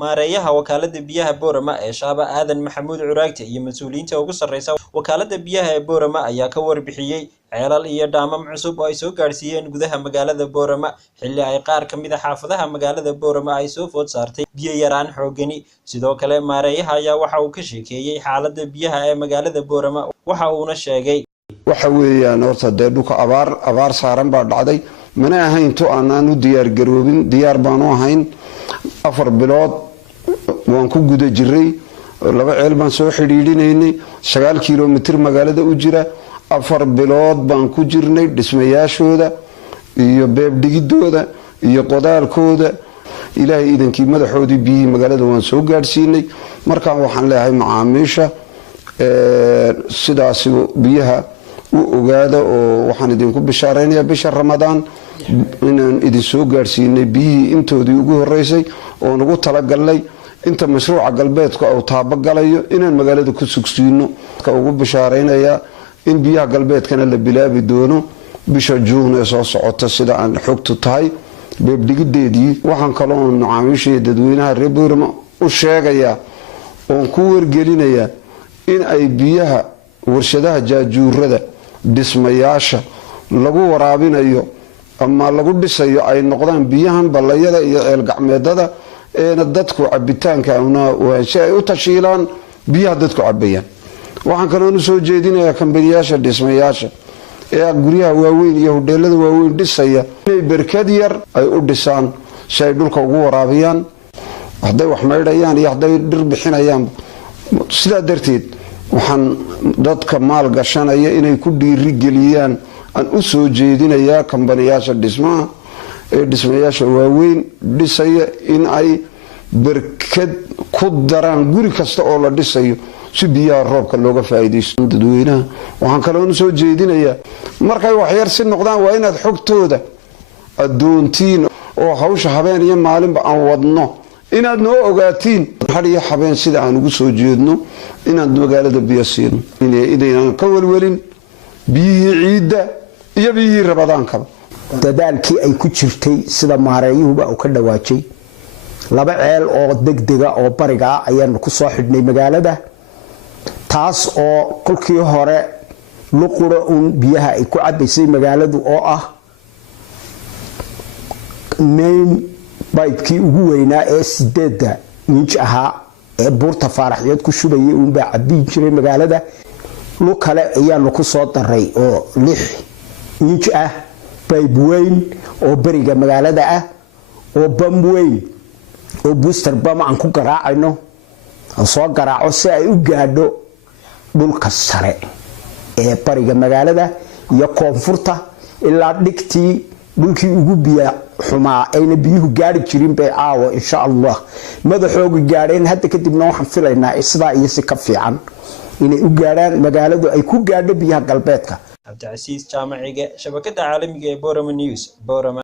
maareeyaha wakaalada biyaha Boorama ee Shaaba Aadan Maxamuud Curaagte iyo mas'uuliyiinta ugu sarreysa wakaalada biyaha ee Boorama ayaa ka warbixiyay ceelal iyo dhaamam cusub oo ay soo gaarsiiyeen gudaha magaalada Boorama xilli ay qaar ka mid ah xaafadaha magaalada Boorama ay soo food saartay biyo yaraan xoogani. Sidoo kale maareeyaha ayaa waxa uu ka sheekeeyay xaaladda biyaha ee magaalada Boorama waxa uuna sheegay waxa weeyaan horta dhulka abaar saaran baa dhacday mana ahayn to aan u diyaar garoobin diyaar baan u ahayn 4 bilood waan ku guda jiray laba ceel baan soo xidhiidhinaynay 9 kiiloomitir magaalada u jira 4 bilood baan ku jirnay dhismayaashooda iyo beeb dhigidooda iyo qodaalkooda ilaahay idankii madaxoodii biyi magaalada waan soo gaarsiinay markaan waxaan leeyahay macaamiisha sidaas biyaha u ogaada oo waxaan idinku bishaareynayaa bisha Ramadaan inaan idin soo gaarsiinay biyihii intoodii ugu horeysay oo nagu talagalnay inta mashruuca galbeedka oo taabagalayo inaan magaalada ku sugsiino ka ugu bishaareynayaa in biyaha galbeedkana la bilaabi doono bisha Juun ee soo socota sida aan xogtu tahay beebdigideedii waxaan kaloo macaamiisha dadweynaha reer Boorama u sheegayaa oo ku wargelinayaa in ay biyaha warshadaha jaajuurada dhismayaasha lagu waraabinayo ama lagu dhisayo ay noqdaan biyahan balayada iyo ceel gacmeedada ee dadku cabitaanka ay u tashiilaan biyaha dadku cabayaan waxaan kaloo soo jeedinayaa kambaniyada dhismayaasha ee guryaha waaweyn iyo hoteelada waaweyn dhisaya inay barkad yar ay u dhisaan si ay dhulka ugu waraabiyaan haday wax meedayaan iyo haday dhir bixinayaan sidaa darteed waxaan dadka maal gashanaya inay ku dhiiri geliyaan aan u soo jeedinayaa kambaniyada dhismaha ee dhismayaasha waaweyn dhisaya in ay barkad ku daraan guri kasta oo la dhisayo si biyaha roobka looga faa'iideysto dadweynaha waxaan kaloo soo jeedinayaa markay wax yar si noqdaan waa inaad xogtooda adoontiin oo hawsha habeen iyo maalinba aan wadno inaad noo ogaatiin hadiya habeen sida aan ugu soo jeedno inaad magaalada biyo siino inaan ka walwalin biyihii ciida iyo biyihii Ramadaanka dadaalkii ay ku jirtay sida maareeyuhuba uu ka dhawaajay laba ceel oo degdega oo bariga ayaan ku soo xidhnay magaalada taas oo kulkii hore luquro biyaha ay ku cabaysay magaaladu oo ah main baydkii ugu weynaa ee 8 inch ahaa ee buurta faaraxyeed ku shubayay uu baa cabin jiray magaalada lu kale ayaan ku soo daray oo 6 inch ah bayb weyn oo bariga magaalada ah oo bam weyn oo booster bam aan ku garaacayno soo garaaco si ay u gaadho dhulka sare ee bariga magaalada iyo koonfurta ilaa dhigtii dhulkii ugu biya xumaa ayna biyuhu gaari jirin bay caawa insha Allah madaxooga gaareen hadda kadibna waxaan filaynaa sidaa iyo si ka fiican inay u gaaraan magaaladu ay ku gaadho biyaha galbeedka. Cabdi Casiis Jaamaciga shabakada caalamiga ee Boorama News Boorama.